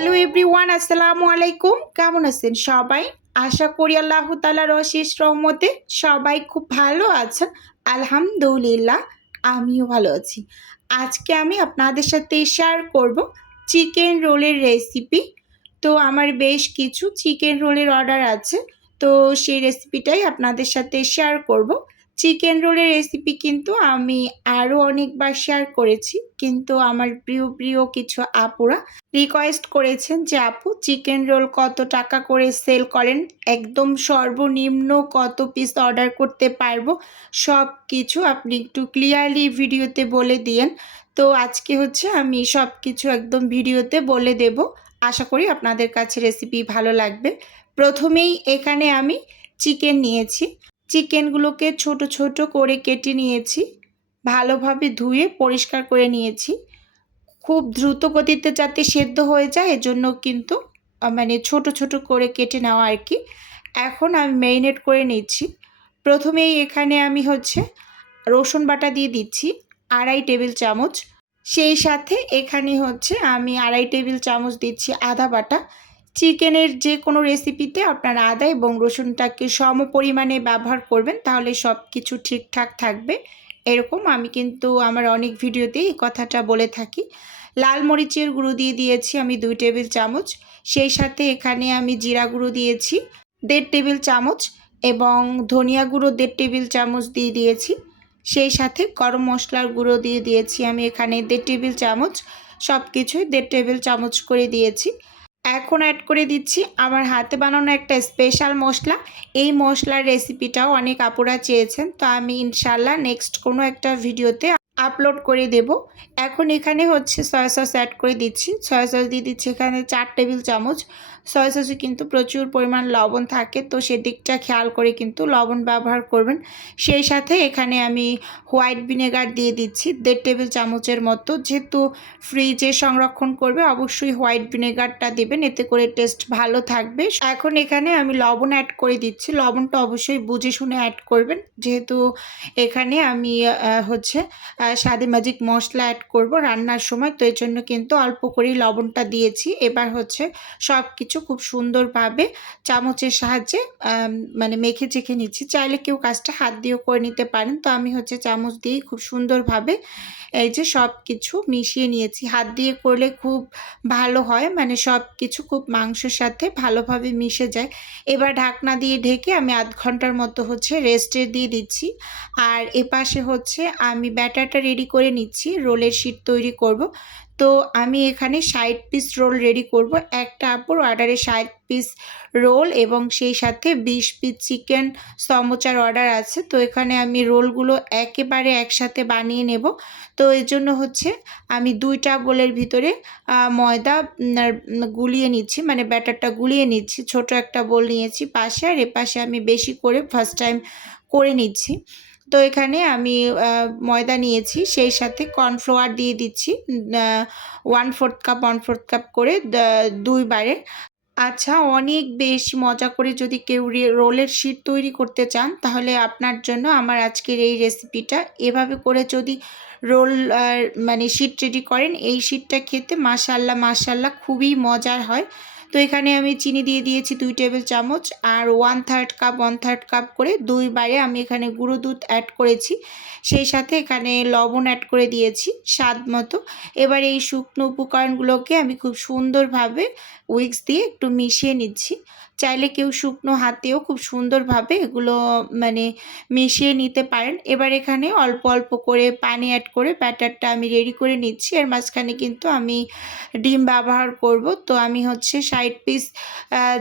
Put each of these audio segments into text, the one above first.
Hello everyone, আসসালামু আলাইকুম। কেমন আছেন সবাই? আশা করি আল্লাহ তাআলার অশেষ রহমতে সবাই খুব ভালো আছেন। আলহামদুলিল্লাহ, আমিও ভালো আছি। আজকে আমি আপনাদের সাথে শেয়ার করব চিকেন রোলের রেসিপি। তো আমার বেশ কিছু চিকেন রোলের অর্ডার আছে, তো সেই রেসিপিটাই আপনাদের সাথে শেয়ার করব। চিকেন রোলের রেসিপি কিন্তু আমি আরও অনেকবার শেয়ার করেছি, কিন্তু আমার প্রিয় কিছু আপুরা রিকোয়েস্ট করেছেন যে আপু চিকেন রোল কত টাকা করে সেল করেন, একদম সর্বনিম্ন কত পিস অর্ডার করতে পারবো, সব কিছু আপনি একটু ক্লিয়ারলি ভিডিওতে বলে দিয়েন। তো আজকে হচ্ছে আমি সব কিছু একদম ভিডিওতে বলে দেব। আশা করি আপনাদের কাছে রেসিপি ভালো লাগবে। প্রথমেই এখানে আমি চিকেন নিয়েছি। চিকেনগুলোকে ছোট ছোট করে কেটে নিয়েছি, ভালোভাবে ধুয়ে পরিষ্কার করে নিয়েছি। খুব দ্রুত গতিতে যাতে সেদ্ধ হয়ে যায় এজন্য কিন্তু মানে ছোট ছোট করে কেটে নেওয়া আর কি। এখন আমি ম্যারিনেট করে নিচ্ছি। প্রথমেই এখানে আমি হচ্ছে রসুন বাটা দিয়ে দিচ্ছি 2.5 টেবিল চামচ। সেই সাথে এখানে হচ্ছে আমি 2.5 টেবিল চামচ দিচ্ছি আদা বাটা। চিকেনের যে কোনো রেসিপিতে আপনারা আদা এবং রসুনটাকে সম পরিমাণে ব্যবহার করবেন, তাহলে সব কিছু ঠিকঠাক থাকবে। এরকম আমি কিন্তু আমার অনেক ভিডিওতেই এই কথাটা বলে থাকি। লাল মরিচের গুঁড়ো দিয়ে দিয়েছি আমি 2 টেবিল চামচ। সেই সাথে এখানে আমি জিরা গুঁড়ো দিয়েছি 1.5 টেবিল চামচ এবং ধনিয়া গুঁড়ো 1.5 টেবিল চামচ দিয়ে দিয়েছি। সেই সাথে গরম মশলার গুঁড়ো দিয়ে দিয়েছি আমি এখানে 1.5 টেবিল চামচ। সব কিছুই 1.5 টেবিল চামচ করে দিয়েছি। এখন অ্যাড করে দিচ্ছি আমার হাতে বানানো একটা স্পেশাল মশলা। এই মশলার রেসিপিটাও অনেক আপুরা চেয়েছেন, তো আমি ইনশাল্লাহ নেক্সট কোনো একটা ভিডিওতে আপলোড করে দেব। এখন এখানে হচ্ছে সয়া সস অ্যাড করে দিচ্ছি। সয়া সস দিয়ে দিচ্ছি এখানে 4 টেবিল চামচ। সয়া সসে কিন্তু প্রচুর পরিমাণ লবণ থাকে, তো সেদিকটা খেয়াল করে কিন্তু লবণ ব্যবহার করবেন। সেই সাথে এখানে আমি হোয়াইট ভিনেগার দিয়ে দিচ্ছি 1.5 টেবিল চামচের মতো। যেহেতু ফ্রিজে সংরক্ষণ করবে অবশ্যই হোয়াইট ভিনেগারটা দেবেন, এতে করে টেস্ট ভালো থাকবে। এখন এখানে আমি লবণ অ্যাড করে দিচ্ছি। লবণটা অবশ্যই বুঝে শুনে অ্যাড করবেন, যেহেতু এখানে আমি হচ্ছে স্বাদে ম্যাজিক মশলা অ্যাড করব রান্নার সময়, তো এর জন্য কিন্তু অল্প করেই লবণটা দিয়েছি। এবার হচ্ছে সব কিছু খুব সুন্দরভাবে চামচের সাহায্যে মানে মেখে চেখে নিচ্ছি। চাইলে কেউ কাজটা হাত দিয়েও করে নিতে পারেন, তো আমি হচ্ছে চামচ দিয়েই খুব সুন্দরভাবে এই যে সব কিছু মিশিয়ে নিয়েছি। হাত দিয়ে করলে খুব ভালো হয়, মানে সব কিছু খুব মাংসের সাথে ভালোভাবে মিশে যায়। এবার ঢাকনা দিয়ে ঢেকে আমি আধ ঘন্টার মতো হচ্ছে রেস্টে দিয়ে দিচ্ছি। আর এপাশে হচ্ছে আমি ব্যাটারটা রেডি করে নিচ্ছি, রোলের শিট তৈরি করব। তো আমি এখানে 60 পিস রোল রেডি করব। একটা আপুর অর্ডারে 60 পিস রোল এবং সেই সাথে 20 পিস চিকেন সমোচার অর্ডার আছে। তো এখানে আমি রোলগুলো একেবারে একসাথে বানিয়ে নেব। তো এর জন্য হচ্ছে আমি 2টা বোলের ভিতরে ময়দা গুলিয়ে নিচ্ছি, মানে ব্যাটারটা গুলিয়ে নিচ্ছি। ছোট একটা বোল নিয়েছি পাশে, আর এপাশে আমি বেশি করে ফার্স্ট টাইম করে নিচ্ছি। তো এখানে আমি ময়দা নিয়েছি, সেই সাথে কর্নফ্লাওয়ার দিয়ে দিচ্ছি 1/4 কাপ 1/4 কাপ করে 2 বারে। আচ্ছা, অনেক বেশি মজা করে যদি কেউ রোলের শিট তৈরি করতে চান, তাহলে আপনার জন্য আমার আজকের এই রেসিপিটা। এভাবে করে যদি রোল মানে শিট রেডি করেন, এই শিটটা খেতে মাশাআল্লাহ মাশাআল্লাহ খুবই মজার হয়। তো এখানে আমি চিনি দিয়ে দিয়েছি 2 টেবিল চামচ, আর 1/3 কাপ করে 2 বারে আমি এখানে গুঁড়ো দুধ অ্যাড করেছি। সেই সাথে এখানে লবণ অ্যাড করে দিয়েছি স্বাদ মতো। এবার এই শুকনো উপকরণগুলোকে আমি খুব সুন্দরভাবে উইক্স দিয়ে একটু মিশিয়ে নিচ্ছি। চাইলে কেউ শুকনো হাতেও খুব সুন্দরভাবে এগুলো মানে মিশিয়ে নিতে পারেন। এবার এখানে অল্প অল্প করে পানি অ্যাড করে ব্যাটারটা আমি রেডি করে নিচ্ছি। এর মাঝখানে কিন্তু আমি ডিম ব্যবহার করব। তো আমি হচ্ছে 60 পিস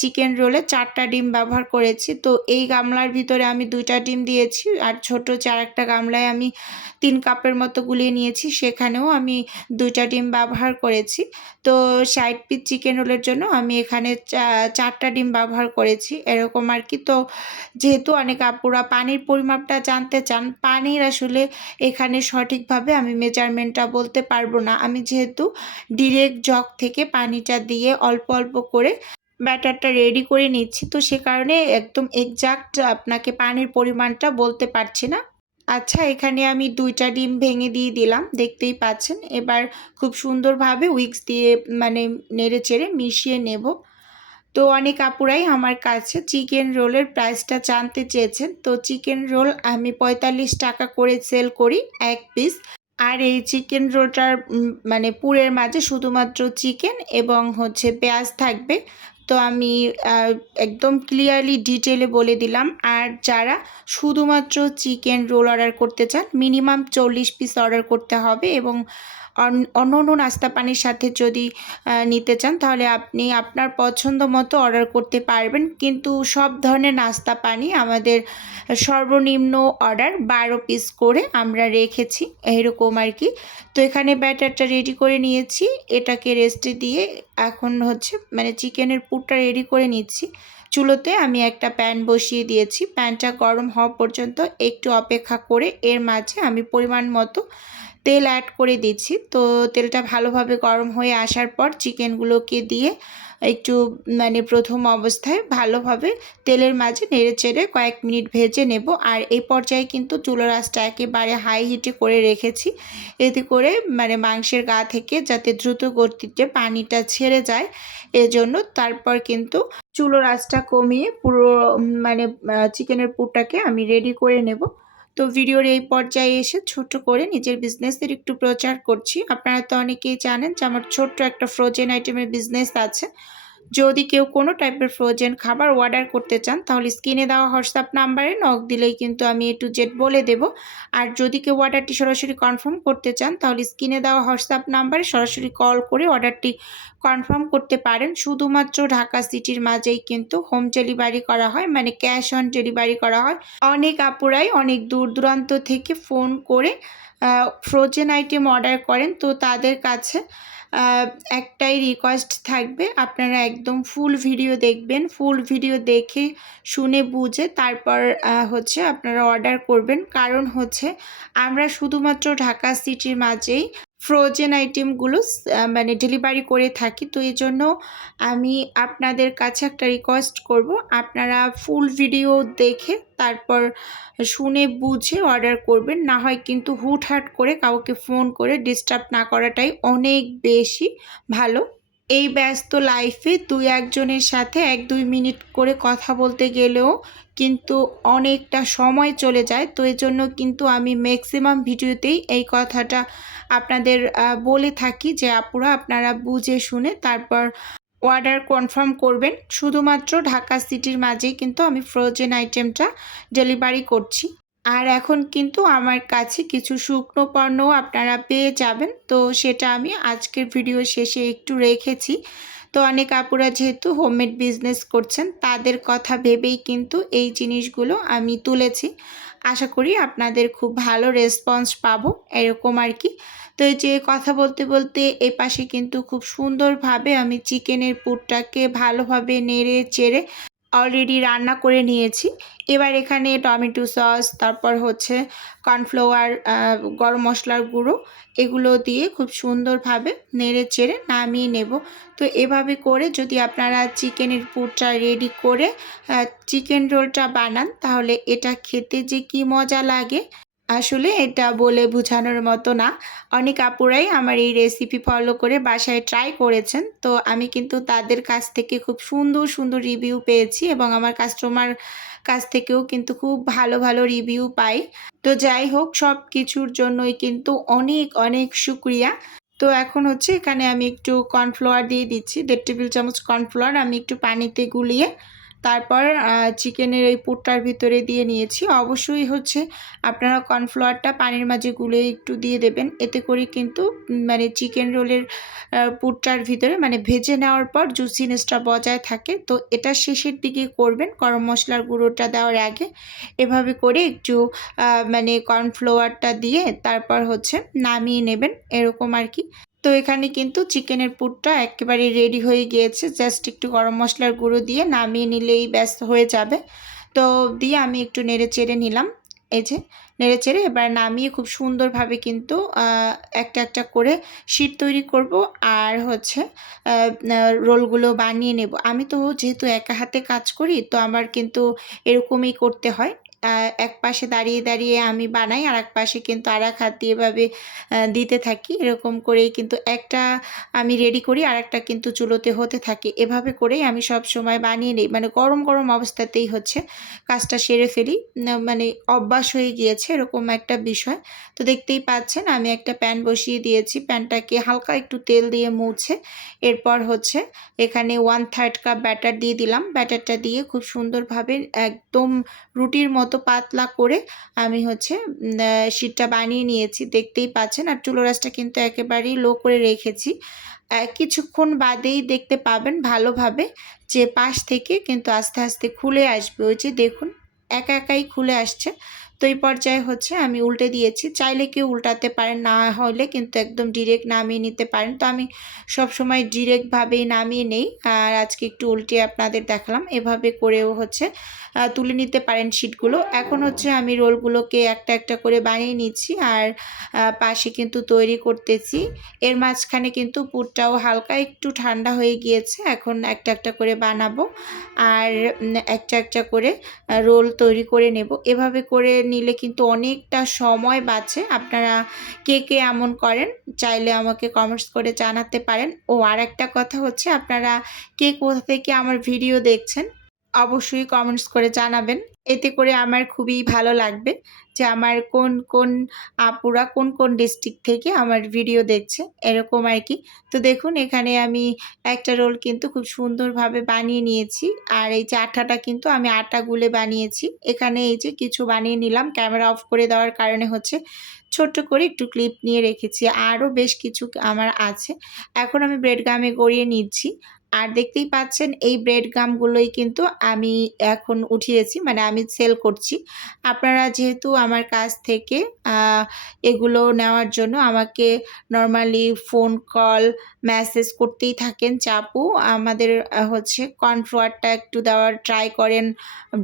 চিকেন রোলে 4টা ডিম ব্যবহার করেছি। তো এই গামলার ভিতরে আমি 2টা ডিম দিয়েছি, আর ছোট একটা গামলায় আমি 3 কাপের মতো গুলিয়ে নিয়েছি, সেখানেও আমি 2টা ডিম ব্যবহার করেছি। তো 60 পিস চিকেন রোলের জন্য আমি এখানে 4টা ডিম ব্যবহার করেছি, এরকম আর কি। তো যেহেতু অনেক আপুরা পানির পরিমাপটা জানতে চান, পানির আসলে এখানে সঠিকভাবে আমি মেজারমেন্টটা বলতে পারবো না। আমি যেহেতু ডিরেক্ট জগ থেকে পানিটা দিয়ে অল্প অল্প করে ব্যাটারটা রেডি করে নিচ্ছি, তো সে কারণে একদম এক্সাক্ট আপনাকে পানির পরিমাণটা বলতে পারছি না। আচ্ছা, এখানে আমি ২টা ডিম ভেঙে দিয়ে দিলাম, দেখতেই পাচ্ছেন। এবার খুব সুন্দরভাবে উইক্স দিয়ে মানে নেড়েচেড়ে মিশিয়ে নেব। তো অনেক আপুরাই আমার কাছে চিকেন রোলের প্রাইসটা জানতে চেয়েছেন। তো চিকেন রোল আমি ৪৫ টাকা করে সেল করি ১ পিস। আর এই চিকেন রোলটার মানে পুরের মাঝে শুধুমাত্র চিকেন এবং হচ্ছে পেঁয়াজ থাকবে। তো আমি একদম ক্লিয়ারলি ডিটেলে বলে দিলাম। আর যারা শুধুমাত্র চিকেন রোল অর্ডার করতে চান, মিনিমাম ৪০ পিস অর্ডার করতে হবে এবং অন্য নাস্তা পানির সাথে যদি নিতে চান তাহলে আপনি আপনার পছন্দ মতো অর্ডার করতে পারবেন। কিন্তু সব ধরনের নাস্তা পানি আমাদের সর্বনিম্ন অর্ডার ১২ পিস করে আমরা রেখেছি, এরকম আর কি। তো এখানে ব্যাটারটা রেডি করে নিয়েছি, এটাকে রেস্টে দিয়ে এখন হচ্ছে মানে চিকেনের পুরটা রেডি করে নিচ্ছি। চুলোতে আমি একটা প্যান বসিয়ে দিয়েছি, প্যানটা গরম হওয়া পর্যন্ত একটু অপেক্ষা করে এর মাঝে আমি পরিমাণ মতো তেল অ্যাড করে দিচ্ছি। তো তেলটা ভালোভাবে গরম হয়ে আসার পর চিকেনগুলোকে দিয়ে একটু মানে প্রথম অবস্থায় ভালোভাবে তেলের মাঝে নেড়েচেড়ে কয়েক মিনিট ভেজে নেব। আর এই পর্যায়ে কিন্তু চুলার আঁচটা একেবারে হাই হিটে করে রেখেছি, এতে করে মানে মাংসের গা থেকে যাতে দ্রুত গতিতে পানিটা ছেড়ে যায় এজন্য। তারপর কিন্তু চুলার আঁচটা কমিয়ে পুরো মানে চিকেনের পুরটাকে আমি রেডি করে নেব। তো ভিডিওর এই পর্যায়ে এসে ছোট করে নিজের বিজনেসের একটু প্রচার করছি। আপনারা তো অনেকেই জানেন যে আমার ছোট্ট একটা ফ্রোজেন আইটেমের বিজনেস আছে। যদি কেউ কোনো টাইপের ফ্রোজেন খাবার অর্ডার করতে চান তাহলে স্ক্রিনে দেওয়া হোয়াটসঅ্যাপ নাম্বারে নক দিলেই কিন্তু আমি A to Z বলে দেব। আর যদি কেউ অর্ডারটি সরাসরি কনফার্ম করতে চান তাহলে স্ক্রিনে দেওয়া হোয়াটসঅ্যাপ নাম্বারে সরাসরি কল করে অর্ডারটি কনফার্ম করতে পারেন। শুধুমাত্র ঢাকা সিটির মাঝেই কিন্তু হোম ডেলিভারি করা হয়, মানে ক্যাশ অন ডেলিভারি করা হয়। অনেক আপুরাই অনেক দূর দূরান্ত থেকে ফোন করে ফ্রোজেন আইটেম অর্ডার করেন। তো তাদের কাছে একটাই রিকোয়েস্ট থাকবে, আপনারা একদম ফুল ভিডিও দেখবেন। ফুল ভিডিও দেখে শুনে বুঝে তারপর হচ্ছে আপনারা অর্ডার করবেন। কারণ হচ্ছে আমরা শুধুমাত্র ঢাকা সিটির মাঝেই ফ্রোজেন আইটেমগুলো মানে ডেলিভারি করে থাকি। তো এই জন্য আমি আপনাদের কাছে একটা রিকোয়েস্ট করব, আপনারা ফুল ভিডিও দেখে তারপর শুনে বুঝে অর্ডার করবেন। না হয় কিন্তু হুটহাট করে কাউকে ফোন করে ডিস্টার্ব না করাটাই অনেক বেশি ভালো। এই ব্যস্ত লাইফে ২-১ জনের সাথে ১-২ মিনিট করে কথা বলতে গেলেও কিন্তু অনেকটা সময় চলে যায়। তো এজন্য কিন্তু আমি ম্যাক্সিমাম ভিডিওতেই এই কথাটা আপনাদের বলে থাকি যে আপুরা আপনারা বুঝে শুনে তারপর অর্ডার কনফার্ম করবেন। শুধুমাত্র ঢাকা সিটির মাঝেই কিন্তু আমি ফ্রোজেন আইটেমটা ডেলিভারি করছি। আর এখন কিন্তু আমার কাছে কিছু শুকনো পণ্যও আপনারা পেয়ে যাবেন। তো সেটা আমি আজকের ভিডিও শেষে একটু রেখেছি। তো অনেক আপুরা যেহেতু হোমমেড বিজনেস করছেন তাদের কথা ভেবেই কিন্তু এই জিনিসগুলো আমি তুলেছি। আশা করি আপনাদের খুব ভালো রেসপন্স পাবো, এরকম আর কি। তো এই যে কথা বলতে বলতে এপাশে কিন্তু খুব সুন্দরভাবে আমি চিকেনের পুরটাকে ভালোভাবে নেড়ে চেড়ে অলরেডি রান্না করে নিয়েছি। এবার এখানে টমেটো সস, তারপর হচ্ছে কর্নফ্লাওয়ার, গরম মশলার গুঁড়ো এগুলো দিয়ে খুব সুন্দরভাবে নেড়ে চেড়ে নামিয়ে নেব। তো এভাবে করে যদি আপনারা চিকেনের পুরটা রেডি করে চিকেন রোলটা বানান তাহলে এটা খেতে যে কি মজা লাগে আসলে এটা বলে বোঝানোর মতো না। অনেক আপুরাই আমার এই রেসিপি ফলো করে বাসায় ট্রাই করেছেন। তো আমি কিন্তু তাদের কাছ থেকে খুব সুন্দর সুন্দর রিভিউ পেয়েছি এবং আমার কাস্টমার কাছ থেকেও কিন্তু খুব ভালো ভালো রিভিউ পাই। তো যাই হোক, সব কিছুর জন্যই কিন্তু অনেক অনেক শুকরিয়া। তো এখন হচ্ছে এখানে আমি একটু কর্নফ্লাওয়ার দিয়ে দিচ্ছি, ১.৫ টেবিল চামচ কর্নফ্লাওয়ার আমি একটু পানিতে গুলিয়ে তারপর চিকেনের এই পুরটার ভিতরে দিয়ে নিয়েছি। অবশ্যই হচ্ছে আপনারা কর্নফ্লাওয়ারটা পানির মাঝে গুলে একটু দিয়ে দেবেন, এতে করে কিন্তু মানে চিকেন রোলের পুরটার ভিতরে মানে ভেজে নেওয়ার পর জুসিনেসটা বজায় থাকে। তো এটা শেষের দিকে করবেন গরম মশলার গুঁড়োটা দেওয়ার আগে। এভাবে করে একটু মানে কর্নফ্লাওয়ারটা দিয়ে তারপর হচ্ছে নামিয়ে নেবেন, এরকম আর কি। তো এখানে কিন্তু চিকেনের পুরটা একেবারে রেডি হয়ে গিয়েছে, জাস্ট একটু গরম মশলার গুঁড়ো দিয়ে নামিয়ে নিলেই ব্যস্ত হয়ে যাবে। তো দিয়ে আমি একটু নেড়ে চেড়ে নিলাম, এই যে নেড়ে চেড়ে এবার নামিয়ে খুব সুন্দরভাবে কিন্তু একটা একটা করে শীট তৈরি করব আর হচ্ছে রোলগুলো বানিয়ে নেব। আমি তো যেহেতু একা হাতে কাজ করি তো আমার কিন্তু এরকমই করতে হয়। এক পাশে দাঁড়িয়ে দাঁড়িয়ে আমি বানাই, আর এক পাশে কিন্তু আরেক হাত দিয়ে এভাবে দিতে থাকি। এরকম করেই কিন্তু একটা আমি রেডি করি, আর একটা কিন্তু চুলোতে হতে থাকে। এভাবে করেই আমি সব সময় বানিয়ে নিই, মানে গরম গরম অবস্থাতেই হচ্ছে কাজটা সেরে ফেলি। মানে অভ্যাস হয়ে গিয়েছে এরকম একটা বিষয়। তো দেখতেই পাচ্ছেন আমি একটা প্যান বসিয়ে দিয়েছি, প্যানটাকে হালকা একটু তেল দিয়ে মুছে এরপর হচ্ছে এখানে 1/3 কাপ ব্যাটার দিয়ে দিলাম। ব্যাটারটা দিয়ে খুব সুন্দরভাবে একদম রুটির মতো পাতলা করে আমি হচ্ছে শিটটা বানিয়ে নিয়েছি, দেখতেই পাচ্ছেন। আর চুলো রাসটা কিন্তু একেবারেই লো করে রেখেছি। কিছুক্ষণ বাদেই দেখতে পাবেন ভালোভাবে যে পাশ থেকে কিন্তু আস্তে আস্তে খুলে আসবে। ওই যে দেখুন একা একাই খুলে আসছে। তো এই পর্যায়ে হচ্ছে আমি উল্টে দিয়েছি। চাইলে কেউ উল্টাতে পারেন, না হলে কিন্তু একদম ডিরেক্ট নামিয়ে নিতে পারেন। তো আমি সবসময় ডিরেক্টভাবেই নামিয়ে নেই, আর আজকে একটু উল্টিয়ে আপনাদের দেখালাম। এভাবে করেও হচ্ছে তুলে নিতে পারেন শিটগুলো। এখন হচ্ছে আমি রোলগুলোকে একটা একটা করে বানিয়ে নিচ্ছি, আর পাশে কিন্তু তৈরি করতেছি। এর মাঝখানে কিন্তু পুরটাও হালকা একটু ঠান্ডা হয়ে গিয়েছে। এখন একটা একটা করে বানাবো, আর একটা একটা করে রোল তৈরি করে নেব। এভাবে করে নিলে কিন্তু অনেকটা সময় বাঁচে। আপনারা কে কে এমন করেন চাইলে আমাকে কমেন্টস করে জানাতে পারেন। ও আর একটা কথা হচ্ছে, আপনারা কে কোথা থেকে আমার ভিডিও দেখছেন অবশ্যই কমেন্টস করে জানাবেন। এতে করে আমার খুবই ভালো লাগবে যে আমার কোন কোন আপুরা কোন কোন ডিস্ট্রিক্ট থেকে আমার ভিডিও দেখছে, এরকম আর কি। তো দেখুন এখানে আমি একটা রোল কিন্তু খুব সুন্দরভাবে বানিয়ে নিয়েছি, আর এই যে আটাটা কিন্তু আমি আটা গুলে বানিয়েছি। এখানে এই যে কিছু বানিয়ে নিলাম, ক্যামেরা অফ করে দেওয়ার কারণে হচ্ছে ছোট্ট করে একটু ক্লিপ নিয়ে রেখেছি। আরও বেশ কিছু আমার আছে। এখন আমি ব্রেড গামে গড়িয়ে নিচ্ছি। আর দেখতেই পাচ্ছেন এই ব্রেড গামগুলোই কিন্তু আমি এখন উঠিয়েছি, মানে আমি সেল করছি। আপনারা যেহেতু আমার কাছ থেকে এগুলো নেওয়ার জন্য আমাকে নরমালি ফোন কল মেসেজ করতেই থাকেন যে আপু আমাদের হচ্ছে কর্নফ্লাওয়ারটা একটু দেওয়ার ট্রাই করেন,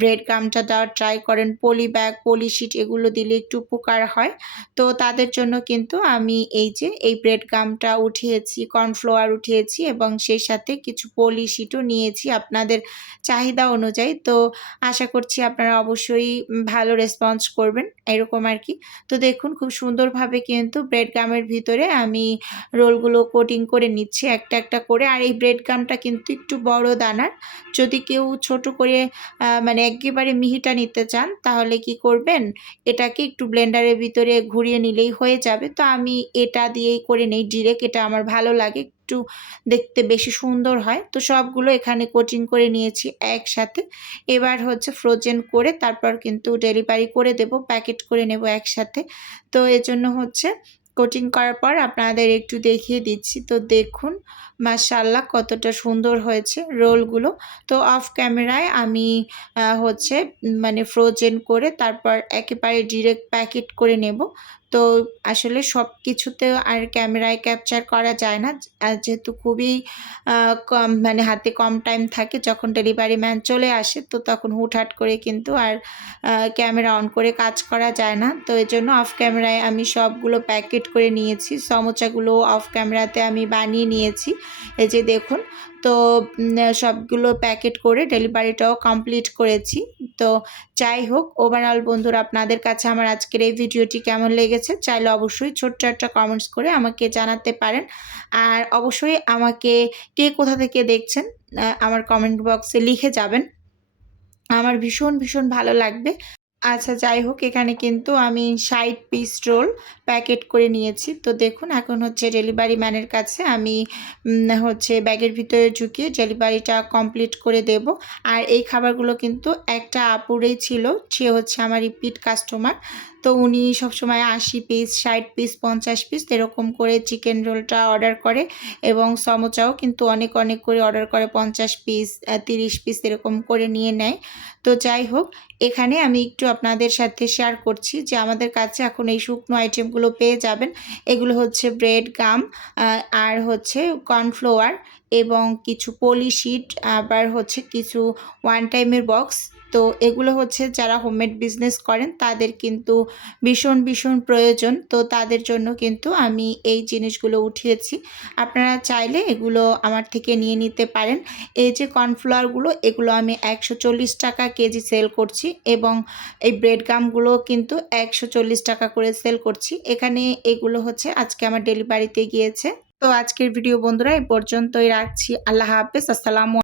ব্রেড গামটা দেওয়ার ট্রাই করেন, পলি ব্যাগ পলি শিট এগুলো দিলে একটু উপকার হয়। তো তাদের জন্য কিন্তু আমি এই যে এই ব্রেড গামটা উঠিয়েছি, কর্নফ্লাওয়ার উঠিয়েছি, এবং সেই সাথে কিছু পলি শিটও নিয়েছি আপনাদের চাহিদা অনুযায়ী। তো আশা করছি আপনারা অবশ্যই ভালো রেসপন্স করবেন, এরকম আর কি। তো দেখুন খুব সুন্দরভাবে কিন্তু ব্রেড গামের ভিতরে আমি রোলগুলো কোটিং করে নিচ্ছি একটা একটা করে। আর এই ব্রেড গামটা কিন্তু একটু বড় দানার। যদি কেউ ছোট করে মানে একেবারে মিহিটা নিতে চান তাহলে কি করবেন, এটাকে একটু ব্লেন্ডারের ভিতরে ঘুরিয়ে নিলেই হয়ে যাবে। তো আমি এটা দিয়েই করে নেই ডিরেক্ট, এটা আমার ভালো লাগে, একটু দেখতে বেশি সুন্দর হয়। তো সবগুলো এখানে কোটিং করে নিয়েছি একসাথে। এবার হচ্ছে ফ্রোজেন করে তারপর কিন্তু ডেলিভারি করে দেব, প্যাকেট করে নেব একসাথে। তো এজন্য হচ্ছে কোটিং করার পর আপনাদের একটু দেখিয়ে দিচ্ছি। তো দেখুন মাশাআল্লাহ কতটা সুন্দর হয়েছে রোলগুলো। তো অফ ক্যামেরায় আমি হচ্ছে মানে ফ্রোজেন করে তারপর একেবারে ডিরেক্ট প্যাকেট করে নেব। তো আসলে সব কিছুতে আর ক্যামেরায় ক্যাপচার করা যায় না, যেহেতু খুবই কম মানে হাতে কম টাইম থাকে। যখন ডেলিভারি ম্যান চলে আসে তো তখন হুটহাট করে কিন্তু আর ক্যামেরা অন করে কাজ করা যায় না। তো এজন্য অফ ক্যামেরায় আমি সবগুলো প্যাকেট করে নিয়েছি। সমোচাগুলো অফ ক্যামেরাতে আমি বানিয়ে নিয়েছি, এই যে দেখুন। তো সবগুলো প্যাকেট করে ডেলিভারিটাও কমপ্লিট করেছি। তো যাই হোক ওভারঅল বন্ধুরা আপনাদের কাছে আমার আজকের এই ভিডিওটি কেমন লেগেছে চাইলে অবশ্যই ছোট্ট একটা কমেন্টস করে আমাকে জানাতে পারেন। আর অবশ্যই আমাকে কে কোথা থেকে দেখছেন আমার কমেন্ট বক্সে লিখে যাবেন, আমার ভীষণ ভীষণ ভালো লাগবে। আচ্ছা যাই হোক এখানে কিন্তু আমি 60 পিস রোল প্যাকেট করে নিয়েছি। তো দেখুন এখন হচ্ছে ডেলিভারি ম্যানের কাছে আমি হচ্ছে ব্যাগের ভিতরে ঢুকিয়ে ডেলিভারিটা কমপ্লিট করে দেব। আর এই খাবারগুলো কিন্তু একটা আপুরেই ছিল, সে হচ্ছে আমার রিপিট কাস্টমার। তো উনি সবসময় 80 পিস 60 পিস 50 পিস এরকম করে চিকেন রোলটা অর্ডার করে, এবং সমোচাও কিন্তু অনেক অনেক করে অর্ডার করে 50 পিস 30 পিস এরকম করে নিয়ে নেয়। তো যাই হোক এখানে আমি একটু আপনাদের সাথে শেয়ার করছি যে আমাদের কাছে এখন এই শুকনো আইটেমগুলো পেয়ে যাবেন। এগুলো হচ্ছে ব্রেড গাম, আর হচ্ছে কর্নফ্লাওয়ার এবং কিছু পলি শিট, আবার হচ্ছে কিছু ওয়ান টাইমের বক্স। তো এগুলো হচ্ছে যারা হোমমেড বিজনেস করেন তাদের কিন্তু ভীষণ প্রয়োজন। তো তাদের জন্য কিন্তু আমি এই জিনিসগুলো উঠিয়েছি। আপনারা চাইলে এগুলো আমার থেকে নিয়ে নিতে পারেন। এই যে কর্নফ্লাওয়ারগুলো, এগুলো আমি 140 টাকা কেজি সেল করছি এবং এই ব্রেড গামগুলো কিন্তু 140 টাকা করে সেল করছি। এখানে এগুলো হচ্ছে আজকে আমার ডেলিভারিতে গিয়েছে। তো আজকের ভিডিও বন্ধুরা এই পর্যন্তই রাখছি। আল্লাহ হাফেজ। আসসালামু